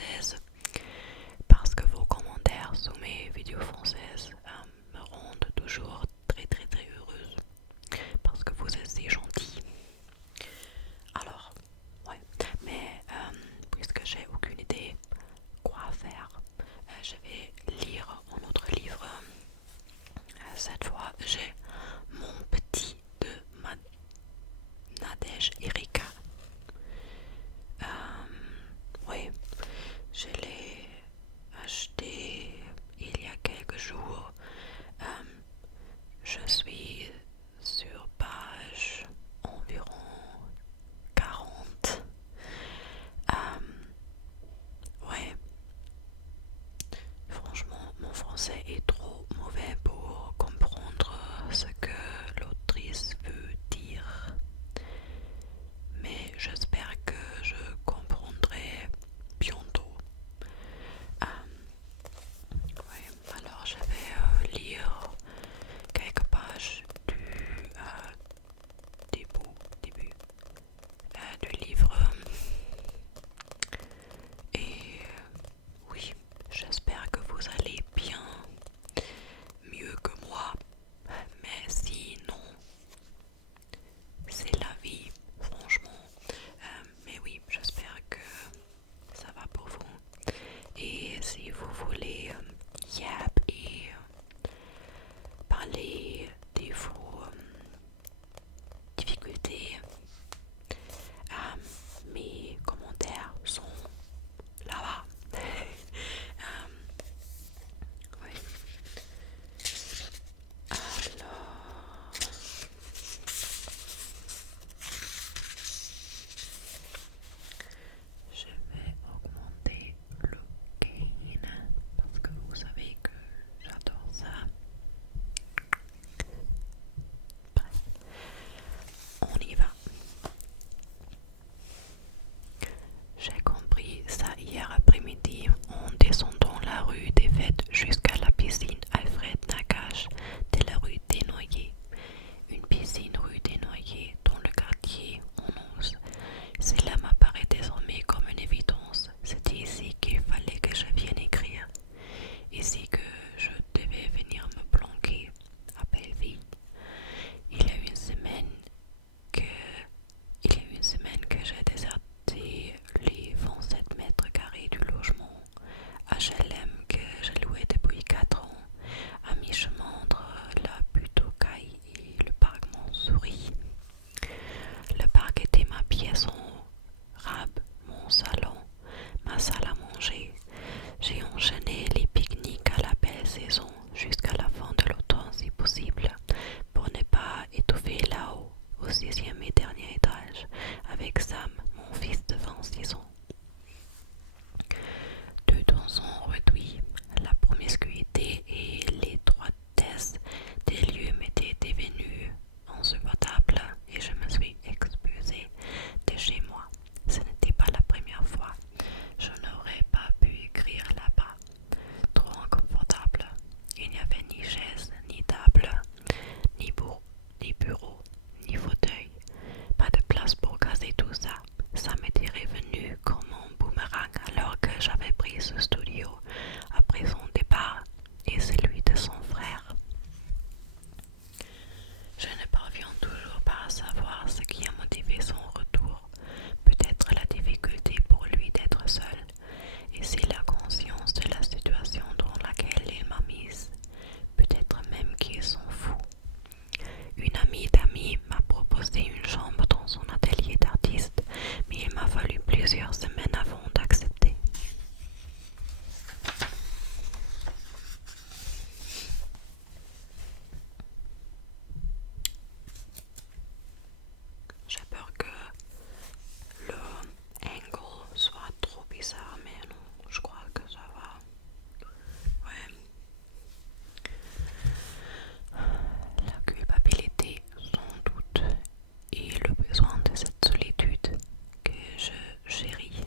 française parce que vos commentaires sous mes vidéos françaises me rendent toujours très très très heureuse parce que vous êtes si gentils. Alors, ouais, mais puisque j'ai aucune idée quoi faire, je vais lire un autre livre. Cette fois, j'ai Mon petit de Nadège Erika. Oui, je l'ai acheté il y a quelques jours. Euh, je suis sur page environ 40. Ouais, franchement, mon français est trop mauvais pour comprendre ce que l'autrice veut dire. Mais j'espère que je comprendrai bientôt. Ouais, alors je vais lire quelques pages du début du livre. Et oui, j'espère que vous allez bien, mieux que moi. Mais sinon, c'est la vie, franchement. Mais oui, j'espère que ça va pour vous. Et si vous voulez yap et parler de vos difficultés, mes commentaires sont là-bas. Oui. Alors, je vais augmenter le gain parce que vous savez que j'adore ça. Bref, on y va. J'ai compris ça hier après-midi en descendant la rue des Fêtes jusqu'à la piscine Alfred Nakache de la rue des Noyers. Une piscine rue des Noyers dans le quartier en 11. Cela m'apparaît désormais comme une évidence. C'était ici qu'il fallait que je vienne écrire. Ici que je devais venir me planquer à Belleville. Il y a une semaine que j'ai déserté les 27 mètres carrés du logement HLM que je louais depuis 4 ans, à mi-chemin entre la butte aux cailles et le parc Montsouris. Le parc était ma pièce en rab, mon salon, ma salle à manger. J'ai enchaîné les pique-niques à la belle saison jusqu'à la fin de l'automne si possible, pour ne pas étouffer là-haut, au 6e et dernier étage, avec Sam, mon fils de 26 ans. Deux dansants réduits, la promiscuité et l'étroitesse des lieux m'étaient devenues insupportables et je me suis expulsée de chez moi. Ce n'était pas la première fois. Je n'aurais pas pu écrire là-bas. Trop inconfortable. Il n'y avait ni chaise, ni table, ni bureau, ni fauteuil. Pas de place pour caser tout ça. Ça m'était revenu comme un boomerang alors que j'avais pris ce studio après son départ et celui de son frère. Je ne parviens toujours pas à savoir ce qui a motivé son retour. Peut-être la difficulté pour lui d'être seul, et c'est la conscience de la situation dans laquelle il m'a mise. Peut-être même qu'il s'en fout. Une amie d'amis m'a proposé une chambre dans son atelier d'artiste, mais il m'a fallu plusieurs semaines avant d'accepter. J'ai peur que le angle soit trop bizarre, mais non, je crois que ça va. Ouais. La culpabilité, sans doute, et le besoin de cette solitude que je chéris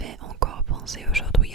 fait encore penser aujourd'hui